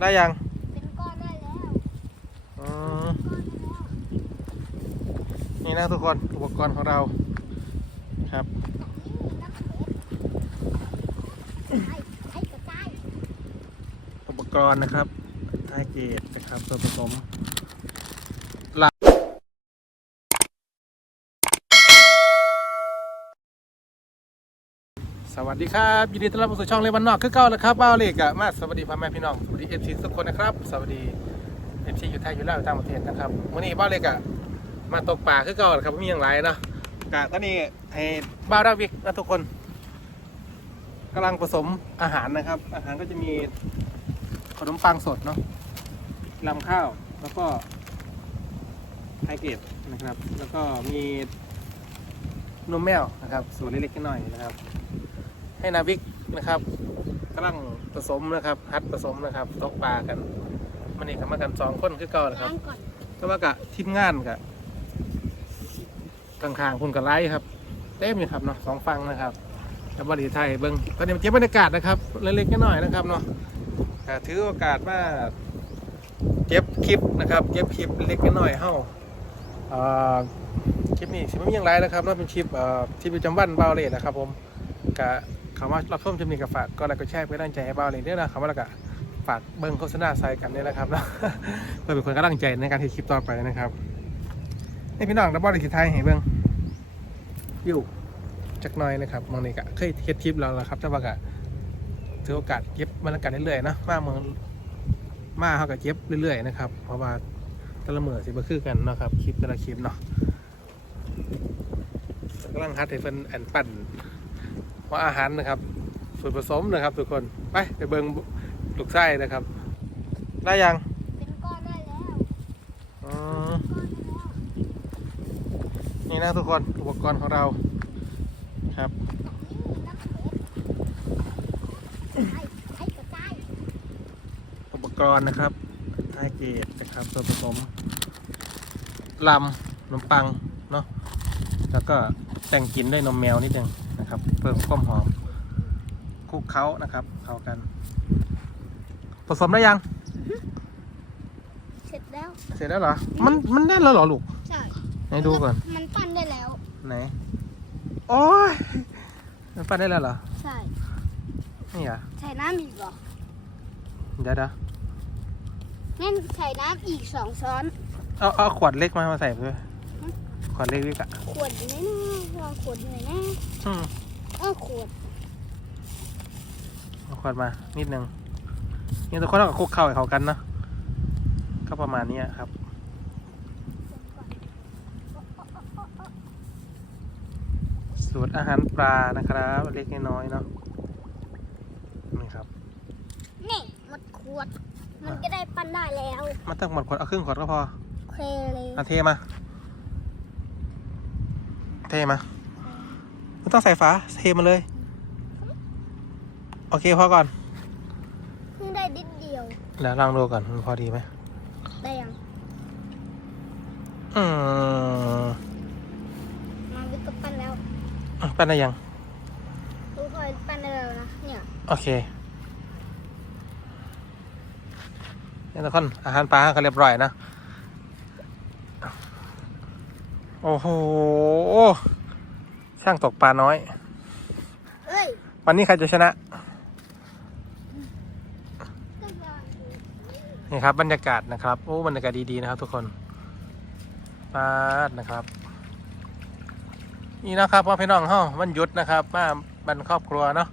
ได้ยังเป็นก้อนได้แล้วอืมนี่นะทุกคนอุปกรณ์ของเราครับนี่น้ำเพชรไอ้ไอ้กระจายอุปกรณ์นะครับไทเกตนะครับส่วนผสมหลักส วัสดีครับยินดีต้อนรับสู่ช่องเลวันนอกคือเก่าแล้วครับบ้าวเล็กอะมาสวัสดีพ่อแม่พี่น้องสวัสดีเอฟซีทุกคนนะครับสวัสดีเอฟซีอยู่ไทยอยู่ลาวอยู่ต่างประเทศนะครับวันนี้บ้าวเล็กอะมาตกปลาคือเก่าแล้วครับมีอย่างไรเนาะกะตอนนี้ให้บ้าวดาวิกนะทุกคนกำลังผสมอาหารนะครับ อาหารก็จะมีขนมปังสดเนาะลำข้าวแล้วก็ไทเกตนะครับ แล้วก็มีนมแมวนะครับส่วนเล็กๆน้อยๆนะครับ ให้นาวิกนะครับกำลังผสมนะครับฮัดผสมนะครับตกปลากันมันนี่ก็มากันสองคนคือเก่านะครับล้างก่อนก็ว่ากะทีมงานกะข้างๆคุณกับไลฟ์ครับเต็มอยู่ครับเนาะสองฟังนะครับกับบริไทยเบิ้งตอนนี้มาเก็บบรรยากาศนะครับเล็กๆน้อยๆนะครับเนาะก็ถือโอกาสมาเก็บคลิปนะครับเก็บคลิปเล็กๆน้อยๆเฮ้าเอ่อคลิปนี้สิไม่มีอย่างไรนะครับเนาะเป็นคลิปเอ่อที่ประจำวันเบาเลยนะครับผมกะ คำว่ารับชมคลิปนี้ก็ฝากก็ไลค์ก็แชร์เพื่อตั้งใจให้เบาเลยด้วยนะครับว่าล้วก็ฝากเบิ้งโฆษณาใส่กันเนี่ยนะครับเนาะเพื่อเป็นคนกำลังใจในการที่คลิปต่อไปนะครับนี่พี่น้องดับเบิลดิจิไทยเห็นเบิ้งอยู่จักน่อยนะครับมองนี่กะเคยเฮ็ดคลิปแล้วครับแต่ว่ากะถือโอกาสเก็บบรรยากาศเรื่อยๆเนาะมาเมืองมาเขาก็เก็บเรื่อยๆนะครับเพราะว่าต่ละเมือสิบ่คือกันนะครับคลิปแต่ละคลิปเนาะกำลังฮัดให้เพิ่นแอนปั่น ว่าอาหารนะครับ ส่วนผสมนะครับ ทุกคนไปไปเบิ่งลูกไส้นะครับ ได้ยังเป็นก้อนได้แล้วอืมนี่นะทุกคนอุปกรณ์ของเราครับนี่น้ำเพชรไอ้ไอ้กระจายอุปกรณ์นะครับไทเกตนะครับส่วนผสมลำขนมปังเนาะแล้วก็แต่งกลิ่นด้วยนมแมวนิดนึงนะครับ เพิ่มความหอมคลุกเคล้านะครับเข้ากัน ผสมได้ยัง เสร็จแล้ว เสร็จแล้วเหรอ มันมันแน่นแล้วเหรอลูกใช่ไหนดูก่อน มันปั้นได้แล้ว ไหน โอ้ยมันปั้นได้แล้วเหรอ ใช่ นี่เหรอะใส่น้ำอีกเหรอ เดี๋ยวเดี๋ยวงั้นใส่น้ำอีกสองช้อน เอาเอาขวดเล็กมามาใส่ด้วย ขวดเล็กวิกอะขวดอยู่ไหนนะลองขวดอยู่ไหนนะอืม เออขวดเอาขวดมา นิดนึงนี่ทุกคนเราก็คลุกเข้าให้เขากันเนอะก็ประมาณเนี้ยครับสูตรอาหารปลานะครับเล็กน้อยๆเนาะนี่ครับ นี่หมดขวด มันก็ได้ปั้นได้แล้วมาตั้งหมดขวดเอาครึ่งขวดก็พอโอเคเลยเอาเทมา เทมา ไม่ต้องใส่ฝาเทมาเลย โอเคพอก่อนเพิ่งได้นิดเดียวแล้วลองดูก่อนมันพอดีไหมได้ยังอืมมาวิกก็ปั้นแล้วปั้นได้ยังรู้พลอยปั้นได้แล้วนะเนี่ยโอเคนี่ทุกคนอาหารปลาก็เรียบร้อยนะ โอ้โห ช่างตกปลาน้อย เอ้ยวันนี้ใครจะชนะก็ยังนี่ครับบรรยากาศนะครับ โอ้บรรยากาศดีๆนะครับ ทุกคนปาดนะครับ นี่นะครับพ่อพี่น้องเฮ้ามันหยุดนะครับมาบันครอบครัวเนาะ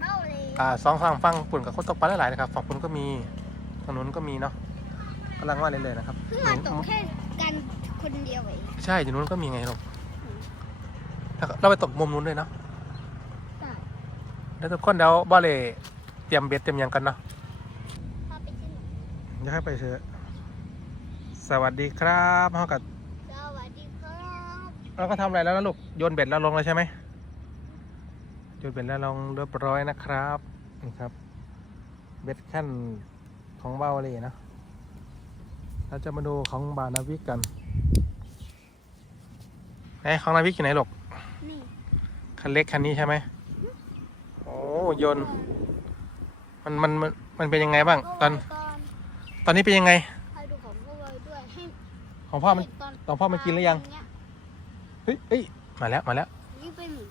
เบ้าเลยอ่าสองฝั่งฝั่งปุ่นกับคนตกปลาหลายๆนะครับฝั่งปุ่นก็มีฝั่งนู้นก็มีเนาะกำลังว่าเรื่อยๆนะครับ เพิ่งมาตกแค่กัน คนเดียวเองใช่อยู่นู้นก็มีไงลูกแล้วก็เราไปตกมุมนู้นด้วยเนาะใช่แล้วทุกคนเดี๋ยวบ้าเลยเตรียมเบ็ดเตรียมหยังกันเนาะพาไปที่ไหนอยากให้ไปเถอะสวัสดีครับเฮากับสวัสดีครับเราก็ทำอะไรแล้วนะลูกโยนเบ็ดแล้วลงแล้วใช่ไหมโยนเบ็ดแล้วลงเรียบร้อยนะครับนี่ครับเบ็ดขั้นของเบาเลยนะเราจะมาดูของบานาวิกกัน ไหนของนาวิกอยู่ไหนลูกนี่คันเล็กคันนี้ใช่ไหมโอ้โยนมันมันมันมันเป็นยังไงบ้างตอนก่อนตอนนี้เป็นยังไง ให้ดูของพวกเราด้วยให้ของพ่อมันให้ตอนของพ่อมันกินหรือยังเนี้เฮ้ยเฮ้ยมาแล้วมาแล้ววิ่งไปหมุน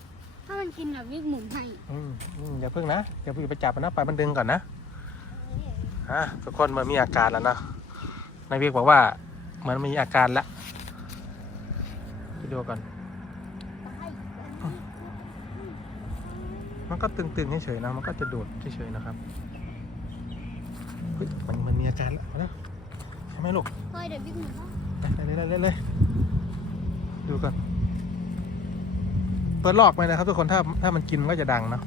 ถ้ามันกินแบบวิ่งหมุนให้อืมอืมอย่าเพิ่งนะอย่าเพิ่งไปจับมันนะไปล่อยมันดึงก่อนนะอะทุกคนมันมีอาการแล้วเนาะนายเวียกบอกว่าเหมือนมีอาการแล้วไป ดูก่อน มันก็ตึงๆเฉยๆนะ มันก็จะโดดเฉยๆนะครับเฮ้ยมันมันมีอาการแล้วมาแล้วใช่ไหมลูกเฮ้ยเดี๋ยววิ่งหมุนให้ไปเลยเลยเลยเลยดูก่อนเปิดลอกไหมนะครับทุกคนถ้าถ้ามันกินมันก็จะดังเนาะ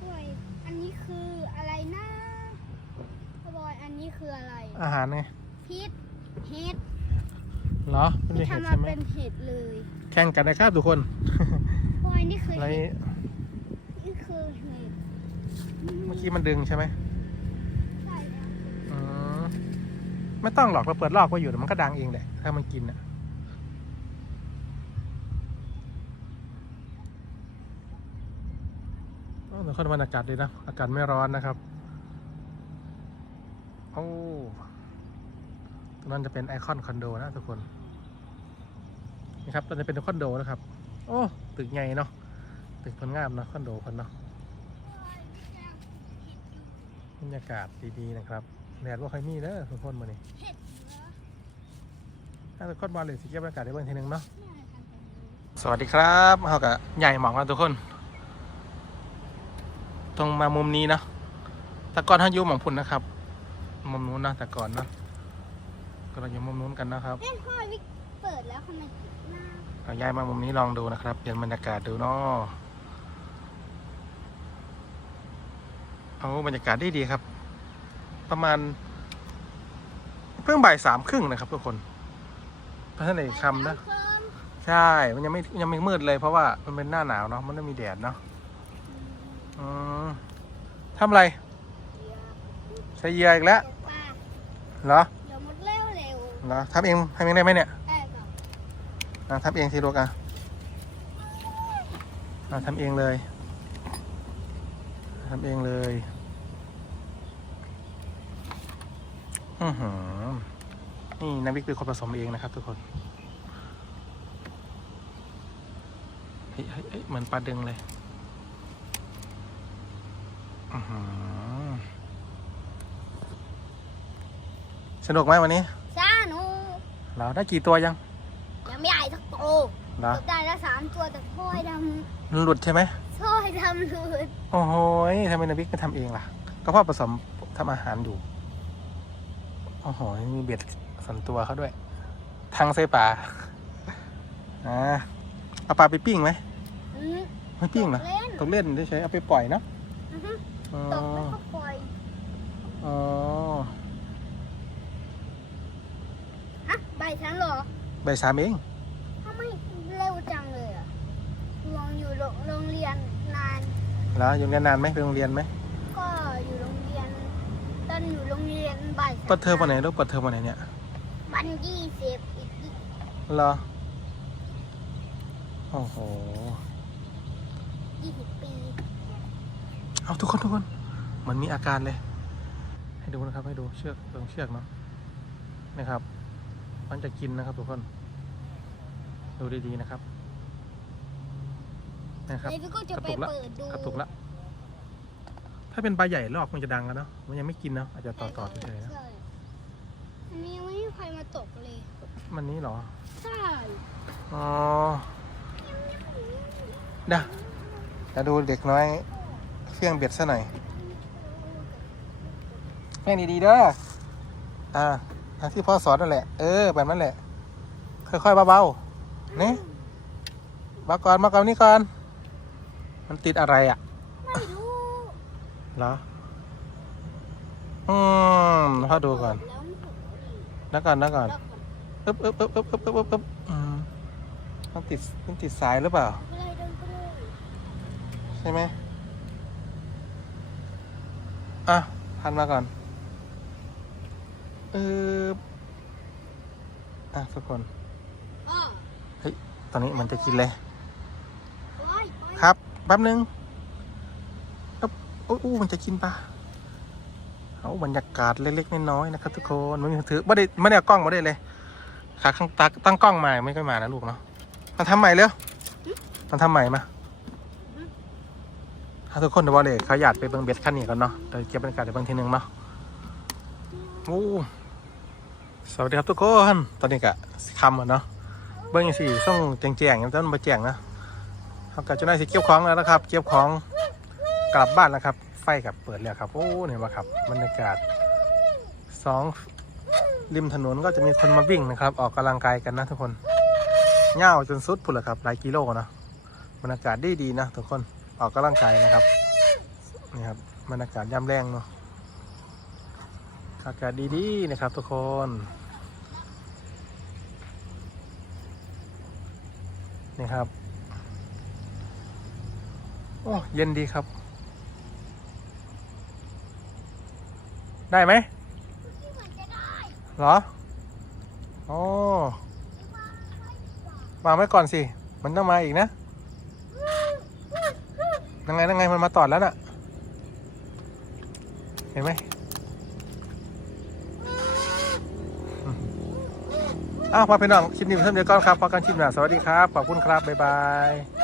เฮ้ยอันนี้คืออะไรนะพ่อบอยอันนี้คืออะไร อาหารไงพิษเห็ด เหรอมันมีที่เห็ดทำมาใช่ไหมเป็นเห็ดเลยแข่งกันนะครับทุกคนพอยนี่คืออะไรเห็ดนี่คือเห็ดเมื่อกี้มันดึงใช่ไหมใช่แล้วอืมไม่ต้องหรอกเราเปิดลอกไว้อยู่เดี๋ยวมันก็ดังเองแหละถ้ามันกินอะโอ้แต่คนบรรยากาศดีนะ อากาศไม่ร้อนนะครับ โอ้ตรงนั้นจะเป็นไอคอนคอนโดนะทุกคน ครับตอนนี้เป็นคอนโดนะครับ โอ้ตึกใหญ่เนาะตึกคนงามเนาะคอนโดคนเนาะบรรยากาศดีๆนะครับแดดว่าใครมีเด้อทุกคนมานี่เห็ดเหรอถ้าทุกคนมาเลยสิเก็บบรรยากาศได้เบ้างทีนึงเนาะสวัสดีครับเขากับใหญ่หมองแล้วทุกคน ตรงมามุมนี้นะแต่ก่อนท่านอยูหมองพุ่นนะครับ มุมนู้นนะแต่ก่อนเนาะก็เราอยู่มุมนู้นกันนะครับ เล่นพ่อวิกเปิดแล้วทำไมปิดหน้าเราย้ายมามุมนี้ลองดูนะครับเปลี่ยนบรรยากาศดูเนาะเอาบรรยากาศดีดีๆครับ ประมาณเพิ่งบ่ายสามครึ่งนะครับทุกคนเพราะฉะนั้นคำนะเพิ่มใช่ มันยังไม่ยังไม่มืดเลยเพราะว่ามันเป็นหน้าหนาวเนาะมันไม่มีแดดเนาะอืมทำอะไรเดี๋ยวใช้เหยื่ออีกแล้วเดี๋ยวป้าเหรอ เดี๋ยวหมดเร็วเร็วเหรอทำเองทำเองได้ไหมเนี่ยได้เปล่า อะทำเองสิลูกอะอะทำเองเลยทำเองเลยอือหือนี่น้ำพริกเป็นคนผสมเองนะครับ ทุกคนเฮ้ยเฮ้ยเฮ้ยเหมือนปลาดึงเลยอือหือสนุกไหมวันนี้ซ่าหนูเราได้กี่ตัวยังยังไม่ใหญ่สัก โตเหรอตกได้แล้วสามตัวแต่พ่อยดมันหลุดใช่ไหมำพ่อยดำหลุดโอ้โหยทำไมนาบิ๊กไม่ทำเองล่ะ ก็พ่อผสมทำอาหารอยู่ โอ้โหมีเบ็ดส่วนตัวเขาด้วย ทางไส้ปลาอ่าเอาปลาไปปิ้งไหม อืมไม่ปิ้งเหรอ เล่นตกเล่นเฉยๆเอาไปปล่อยเนอะอือฮึอ๋อตกแล้วก็ปล่อยอ๋ออะใบฉันเหรอ ใบายสามเอง ทำไมเร็วจังเลยอะลองอยู่โรงเรียนนาน แล้วอยู่เรียนนานไหมไปโรงเรียนไหมก็อยู่โรงเรียนตอนอยู่โรงเรียนบ่ายสามเปิดเทอมวันไหนลูกเปิดเทอมวันไหนเนี่ยวันยี่สิบอีกเหรอโอ้โหยี่สิบปีเอาทุกคนทุกคนเหมือนมีอาการเลย ให้ดูนะครับให้ดูเชือกตรงเชือกเนาะนะครับ มันจะกินนะครับทุกคน ดูดีๆนะครับ นะครับเดี๋ยวพี่ก็จะไปกระตุกละเปิดดูกระตุกละถ้าเป็นปลาใหญ่ลอกมันจะดังแล้วเนาะมันยังไม่กินเนาะอาจจะต่อต่อๆเฉยๆนะใช่อันนี้ยังไม่มีใครมาตกเลย มันนี้เหรอ ใช่อ๋อเด้ะจะดูเด็กน้อยเฟี้ยงเบ็ดซะหน่อยเฟี้ยงดีๆเด้ออ่าทางที่พ่อสอนนั่นแหละ เออแบบนั้นแหละ ค่อยๆเบาๆนี่มาก่อนมาก่อนนี่ก่อน มันติดอะไรอะไม่รู้เหรอ อืมพ่อดูก่อนนั่ผมเอานะก่อนนะก่อนเล้วผอ๊บเอ๊บเอ๊บเอ๊บเอ๊บเอ๊บเอ๊บอืมมันติดมันติดสายหรือเปล่าใช่ไหมอะ พันมาก่อนเอออะทุกคนเฮ้ยตอนนี้มันจะกินเลย แป๊บนึงโอ้โอ้มันจะกินปลาเอาบรรยากาศเล็กๆน้อยๆนะครับ ทุกคนมันถือไม่ได้ไม่ได้เอากล้องมาได้เลยขาข้างตาตั้งกล้องมาไม่ค่อยมานะลูกเนาะมันทำใหม่เร็วมันทำใหม่มาถ้าทุกคนเดี๋ยวบอกเลยเขาอยากไปเบิ้งเบ็ดขั้นนี้ก่อนเนาะเดี๋ยวเก็บบรรยากาศเดี๋ยวเบิ้งทีนึงเนาะโอ้สวัสดีครับทุกคนตอนนี้กะคำอะเนาะเบิ้งอย่างสี่ส่งแจงๆยังต้นมาแจงนะ เขากะจะได้สิเกี่ยวของแล้วนะครับ เกี่ยวของกลับบ้านแล้วครับ ไฟกับเปิดแล้วครับ โอ้เนี่ยมาครับบรรยากาศสองริมถนนก็จะมีคนมาวิ่งนะครับ ออกกำลังกายกันนะทุกคนเง่าวจนสุดพุ่นละครับหลายกิโลนะบรรยากาศดีดีนะทุกคนออกกำลังกายนะครับนี่ครับบรรยากาศย่ำแรงเนาะอากาศดีๆนะครับทุกคนนี่ครับ อ้เย็นดีครับ ได้ไหมเหรอโอ้วางไว้ก่อนสิ มันต้องมาอีกนะยังไงยังไงมันมาตอดแล้วน่ะ เห็นไหมอ้าวพอไปน้องคลิปนี้เพิ่มเดียวก่อนครับพอกันคลิปหน้าสวัสดีครับ ขอบคุณครับ บ๊ายบาย